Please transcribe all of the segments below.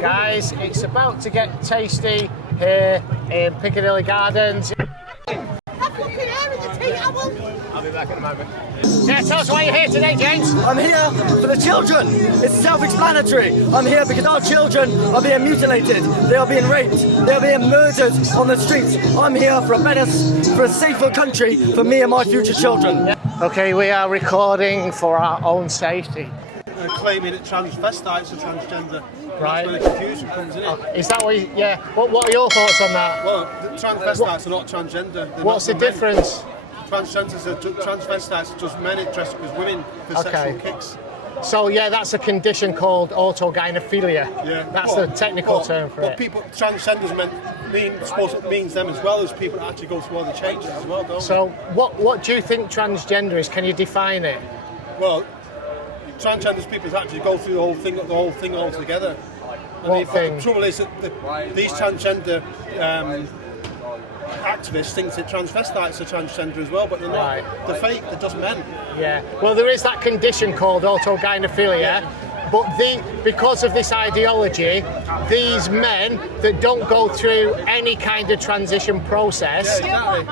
Guys, it's about to get tasty here in Piccadilly Gardens. I'll be back in a moment. Yeah, tell us why you're here today, James. I'm here for the children. It's self-explanatory. I'm here because our children are being mutilated. They are being raped. They are being murdered on the streets. I'm here for a safer country for me and my future children. Okay, we are recording for our own safety. Claiming that transvestites are transgender. Right. That's where the confusion comes in. Is that what you, yeah. What are your thoughts on that? Well, the transvestites are not transgender. They're What's the not men. difference? Transvestites are just men dressed up as women for sexual kicks. So yeah, that's a condition called autogynephilia. Yeah. That's the technical term for it. But people, transgenders means them as well as people that actually go through all the changes as well, don't So what do you think transgender is? Can you define it? Well, transgender people actually go through the whole thing altogether. Thing? The trouble is that these transgender activists think that transvestites are transgender as well, but they're not. Right. They're fake. They're just men. Yeah. Well, there is that condition called autogynephilia. But because of this ideology, these men that don't go through any kind of transition process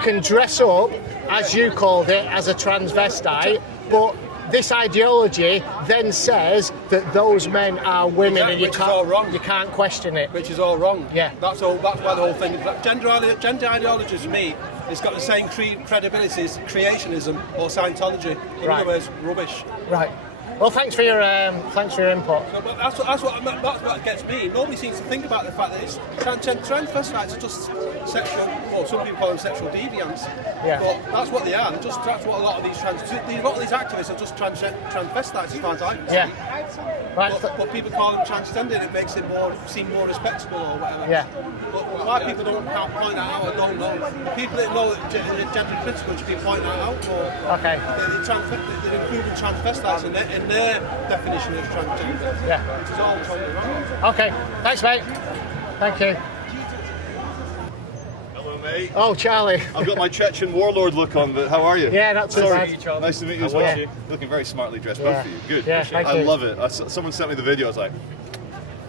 can dress up, as you called it, as a transvestite, but this ideology then says that those men are women, and you can't question it. Which is all wrong. Yeah. That's all. That's why the whole thing. Gender ideology to me, it's got the same credibility as creationism or Scientology. In other words, rubbish. Right. Well, thanks for your input. So, but that's what gets me. Nobody seems to think about the fact that it's transvestites are just sexual. Well, some people call them sexual deviants. Yeah. But that's what they are. That's what a lot of these activists are just transvestites as far as I can see. Yeah. Right. But people call them transgender, it makes it seem more respectable or whatever. Yeah. But why people can't point that out, I don't know. The people that know that gender critical should be pointing that out more. Okay. They're including transvestites in their definition of transgender. Yeah. Which is all totally wrong. Okay. Thanks, mate. Thank you. Hello, mate. Oh, Charlie. I've got my Chechen warlord look on, but how are you? Yeah, not too bad. Nice to meet you as well. Looking very smartly dressed, both of you. Good. Yeah, thank I you. love it. Someone sent me the video. I was like,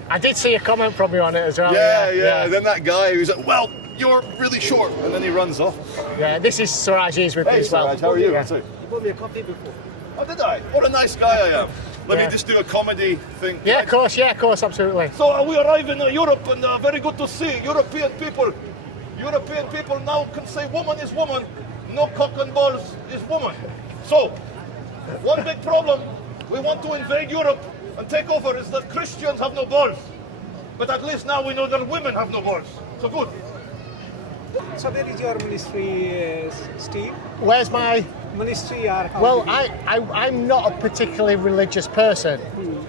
I did see a comment from you on it as well. yeah. And then that guy who's like, well, you're really short, and then he runs off. Yeah, this is Suraj. He's with me Hey, as well. Suraj, how are you? Yeah. You bought me a coffee before. Oh, did I? What a nice guy I am. Let me just do a comedy thing. Yeah, of course, absolutely. So we arrive in Europe, and very good to see European people. European people now can say woman is woman, no cock and balls is woman. So, one big problem, we want to invade Europe and take over, is that Christians have no balls. But at least now we know that women have no balls. So good. So where is your ministry, Steve? Where's my Ministry or how? Well, I'm not a particularly religious person.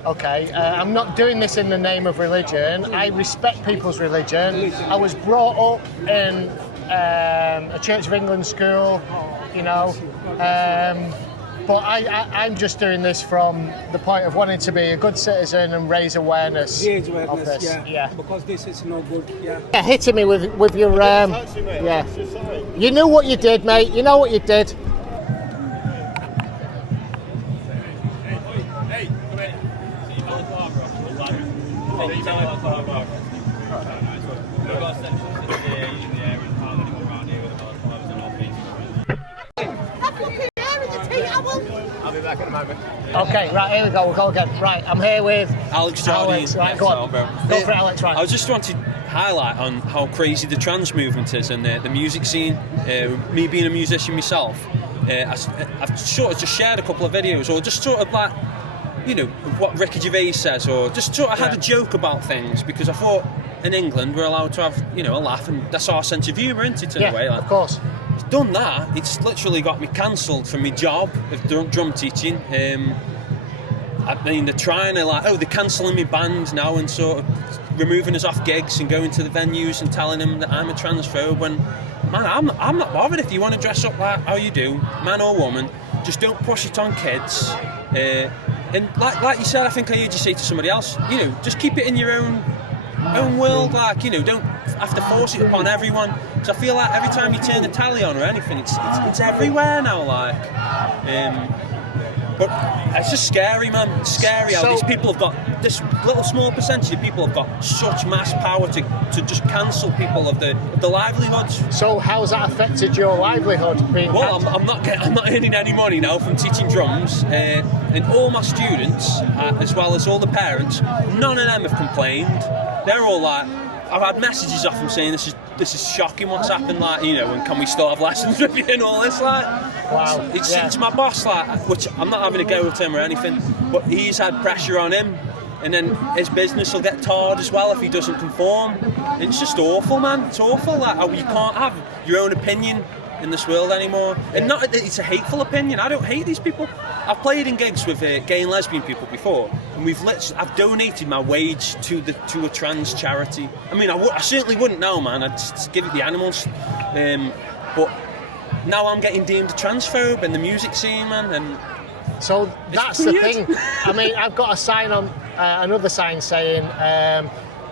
Okay, I'm not doing this in the name of religion. I respect people's religion. I was brought up in a Church of England school, you know, but I'm just doing this from the point of wanting to be a good citizen and raise awareness of this. Yeah. Because this is no good. Yeah. Hitting me with your yeah. You knew what you did, mate. You know what you did. I'll be back in a moment. Okay, right, here we go, we'll go again. Right, I'm here with Alex. Right, go on. Go for it, Alex, right. I just wanted to highlight on how crazy the trans movement is and the music scene. Me being a musician myself, I've sort of just shared a couple of videos, or just sort of like, you know, what Ricky Gervais says, or just sort of had a joke about things, because I thought in England we're allowed to have, you know, a laugh, and that's our sense of humour, isn't it, in a way? Like, of course. It's done that, it's literally got me cancelled from my job of drum teaching. I mean, they're trying to, like, they're cancelling my band now and sort of removing us off gigs and going to the venues and telling them that I'm a transphobe, when, man, I'm not bothered if you want to dress up like how you do, man or woman, just don't push it on kids. And like you said, I think I heard you say to somebody else, you know, just keep it in your own world, like, you know, don't have to force it upon everyone, because I feel like every time you turn the telly on or anything, it's everywhere now, like, But it's just scary, man. It's scary how these people have got, this little small percentage of people have got such mass power to just cancel people of the livelihoods. So how's that affected your livelihood? Well, I'm not earning any money now from teaching drums, and all my students, as well as all the parents, none of them have complained. They're all like, I've had messages off them saying this is shocking what's happened, like, you know, and can we still have lessons with you and all this, like. Wow. It's my boss, like, which I'm not having a go with him or anything, but he's had pressure on him, and then his business will get tarred as well if he doesn't conform. And it's just awful, man. It's awful, like, how you can't have your own opinion in this world anymore. And not that it's a hateful opinion. I don't hate these people. I've played in gigs with gay and lesbian people before, and I've donated my wage to a trans charity. I mean, I certainly wouldn't now, man. I'd just give it the animals. But now I'm getting deemed a transphobe in the music scene, man. And so that's the thing. I mean, I've got a sign on another sign saying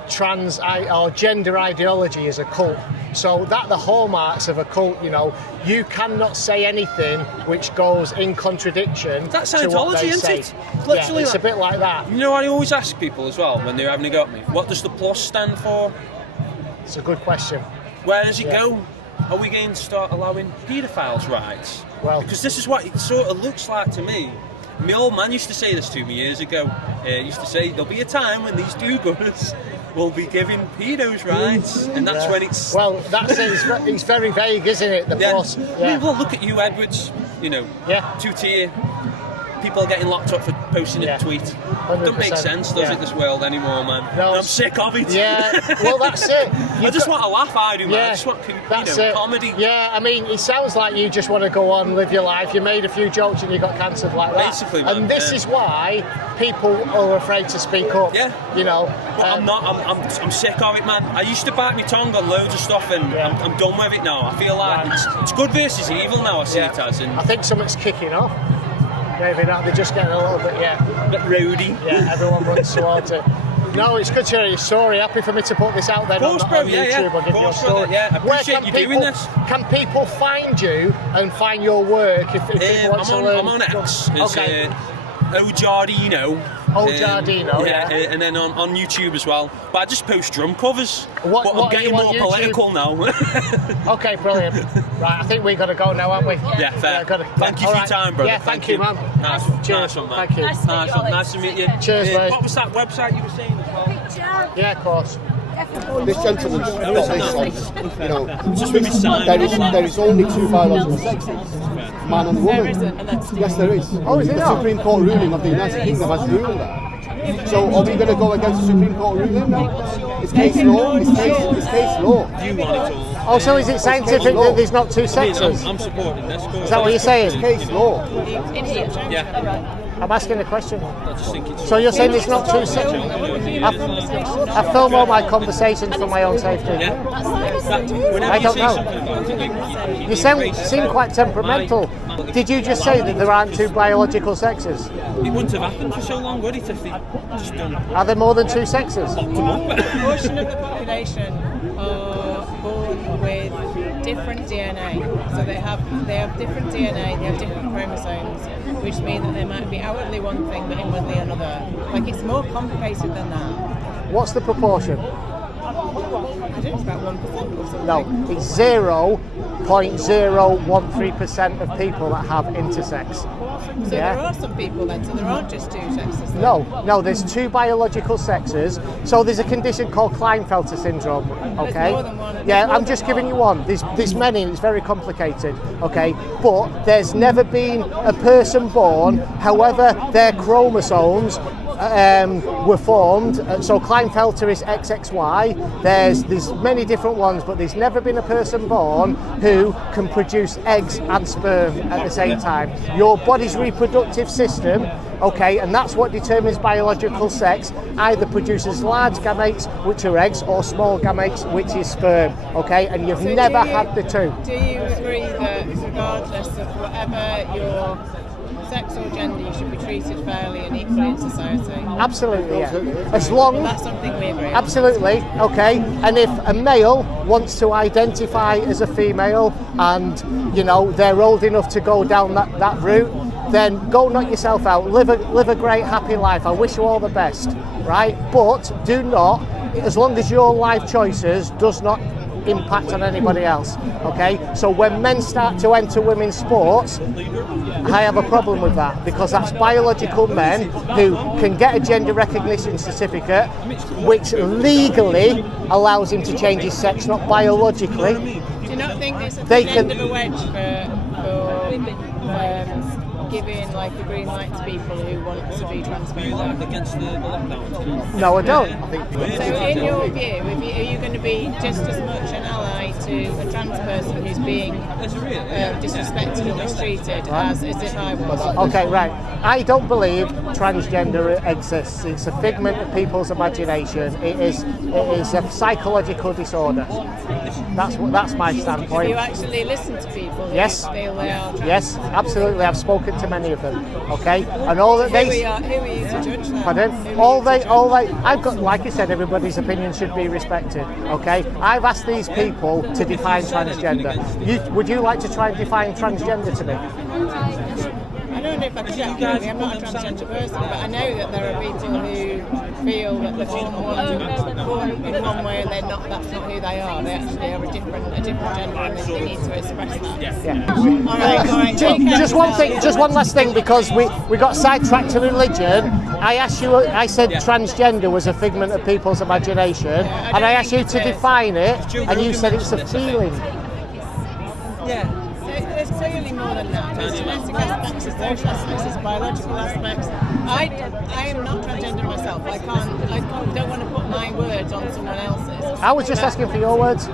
trans or gender ideology is a cult. So that the hallmarks of a cult, you know, you cannot say anything which goes in contradiction that's to what Scientology, they isn't say. it? Literally, it's a bit like that. You know, I always ask people as well when they're having a go at me, what does the plus stand for? It's a good question. Where does it go? Are we going to start allowing paedophiles' rights? Well, because this is what it sort of looks like to me. My old man used to say this to me years ago. He used to say, there'll be a time when these do-gooders will be giving pedos rights, and that's when it's... Well, that's it. It's very vague, isn't it, the plus? I mean, well, look at you, Edwards. You know, two-tier. People are getting locked up for posting a tweet. 100%. Doesn't make sense, does it, this world anymore, man? No, I'm sick of it. Yeah, well, that's it. I just want to laugh, I do, man. I just want comedy. Yeah, I mean, it sounds like you just want to go on, live your life. You made a few jokes and you got cancelled like that. Basically, man. And this is why people are afraid to speak up. Yeah. You know. But I'm not. I'm sick of it, man. I used to bite my tongue on loads of stuff, and I'm done with it now. I feel like it's good versus evil now. I see it as. And I think something's kicking off. Maybe not. They're just getting a little bit, a bit rowdy. Yeah, everyone runs towards it. No, it's good to hear your story. Happy for me to put this out there on YouTube. I'll give you your story. I appreciate you doing this. Can people find you and find your work if people want to learn? I'm on X. Okay. Ojardino. And then on YouTube as well. But I just post drum covers. But I'm getting more political now. Okay, brilliant. Right, I think we've got to go now, haven't we? Yeah, fair. Thank you for your time, brother. Yeah, thank you, man. Nice one, man. Thank you. Nice to meet you. Cheers, mate. What was that website you were saying as well? Yeah, of course. This gentleman's got this on, you know, there is only two biological sexes, man and woman. Yes, there is. Oh, is it the Supreme Court ruling of the United Kingdom has ruled that. So are we going to go against the Supreme Court ruling now? It's case law. It's case law. You want it all. Oh, so is it scientific that there's not two sexes? I'm supporting this. Is that what you're saying? It's case law. Yeah. I'm asking a question. I just think it's So you're saying it's not two sexes? I film all my conversations for my own safety. I don't know. You seem quite temperamental. Did you just say that there aren't two biological sexes? It wouldn't have happened for so long, would it, if they just done Are there more than two sexes? A portion of the population are born with different DNA. So they have different DNA, they have different chromosomes, which mean that they might be outwardly one thing but inwardly another. Like, it's more complicated than that. What's the proportion? I think it's about 1% or something. No, it's 0.013% of people that have intersex. So there are some people then, so there aren't just two sexes then. No, there's two biological sexes. So there's a condition called Klinefelter syndrome, okay? There's more than one. Yeah, I'm just giving you one. There's many, and it's very complicated, okay? But there's never been a person born, however their chromosomes were formed. So Klinefelter is XXY. There's many different ones, but there's never been a person born who can produce eggs and sperm at the same time. Your body's reproductive system, okay, and that's what determines biological sex, either produces large gametes, which are eggs, or small gametes, which is sperm, okay, and you've never had the two. Do you agree that regardless of whatever your sex or gender, you should be treated fairly and equally in society? Absolutely, yeah. As long... That's something we agree on. Absolutely, okay. And if a male wants to identify as a female and, you know, they're old enough to go down that route, then go knock yourself out, live a great happy life. I wish you all the best, right? But do not, as long as your life choices does not impact on anybody else, okay? So when men start to enter women's sports, I have a problem with that, because that's biological men who can get a gender recognition certificate which legally allows him to change his sex, not biologically. Do you not think it's a They end can- of a wedge for giving like a green light to people who want to be transgender? Against the lockdown. No, I don't. So in your view, are you going to be just as much an ally to a trans person who's being disrespected or mistreated as if I was? Okay, right. I don't believe transgender exists. It's a figment of people's imagination. It is a psychological disorder. That's my Do standpoint. you actually listen to people who Yes. feel they are trans? Yes, absolutely. I've spoken to many of them. Okay, and all that Who are they. you to judge them? Pardon? All they. I've got, like you said, everybody's opinion should be respected. Okay, I've asked these people to define transgender. Would you like to try and define transgender to me? I don't know if I can actually. I'm not a transgender person, but I know that there are people who feel that they're born in one way and they're not. That's not who they are. They actually are a different gender, and they need to express that. Yeah. All right. Just one thing, just one last thing, because we got sidetracked to religion. I said transgender was a figment of people's imagination, and I asked you to define it, and you said it's a feeling. Yeah. There's clearly more than that. There's genetic aspects, there's social aspects, there's biological aspects. I am not transgender myself. I don't want to put my words on someone else's. I was just asking for your words.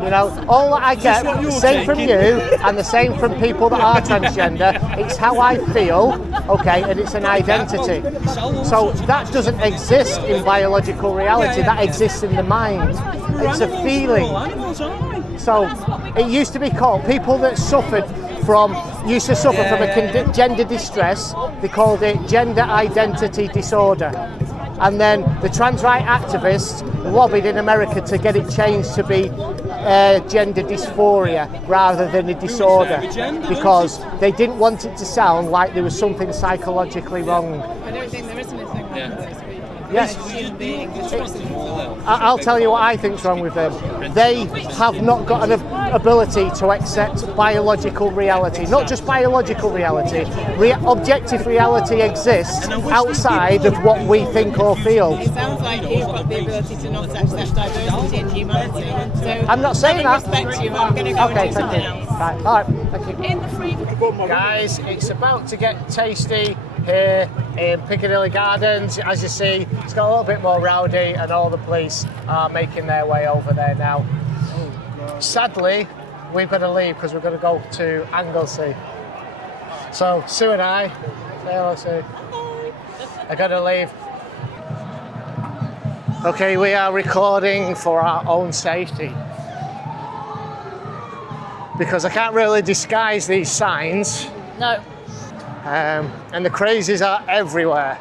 You know, all that I get, the same from you and the same from people that are transgender, it's how I feel, okay, and it's an identity. So that doesn't exist in biological reality, that exists in the mind. It's a feeling. So it used to be called, people that used to suffer from a gender distress, they called it gender identity disorder. And then the trans rights activists lobbied in America to get it changed to be gender dysphoria rather than a disorder, because they didn't want it to sound like there was something psychologically wrong. I don't think there is anything wrong with those people. Yes. Human beings. I'll tell you what I think's wrong with them. They have not got an ability to accept biological reality. Not just biological reality. Objective reality exists outside of what we think or feel. It sounds like you've got the ability to not accept diversity in humanity. So I'm not saying that. Respect you. I'm going to go Okay, and do thank something you. else. Right, all right, thank you. In the free. Guys, it's about to get tasty here in Piccadilly Gardens. As you see, it's got a little bit more rowdy, and all the police are making their way over there now. Sadly, we've got to leave because we're going to go to Anglesey. So Sue and I, say hello, Sue. I got to leave. Okay, we are recording for our own safety, because I can't really disguise these signs. No. And the crazies are everywhere.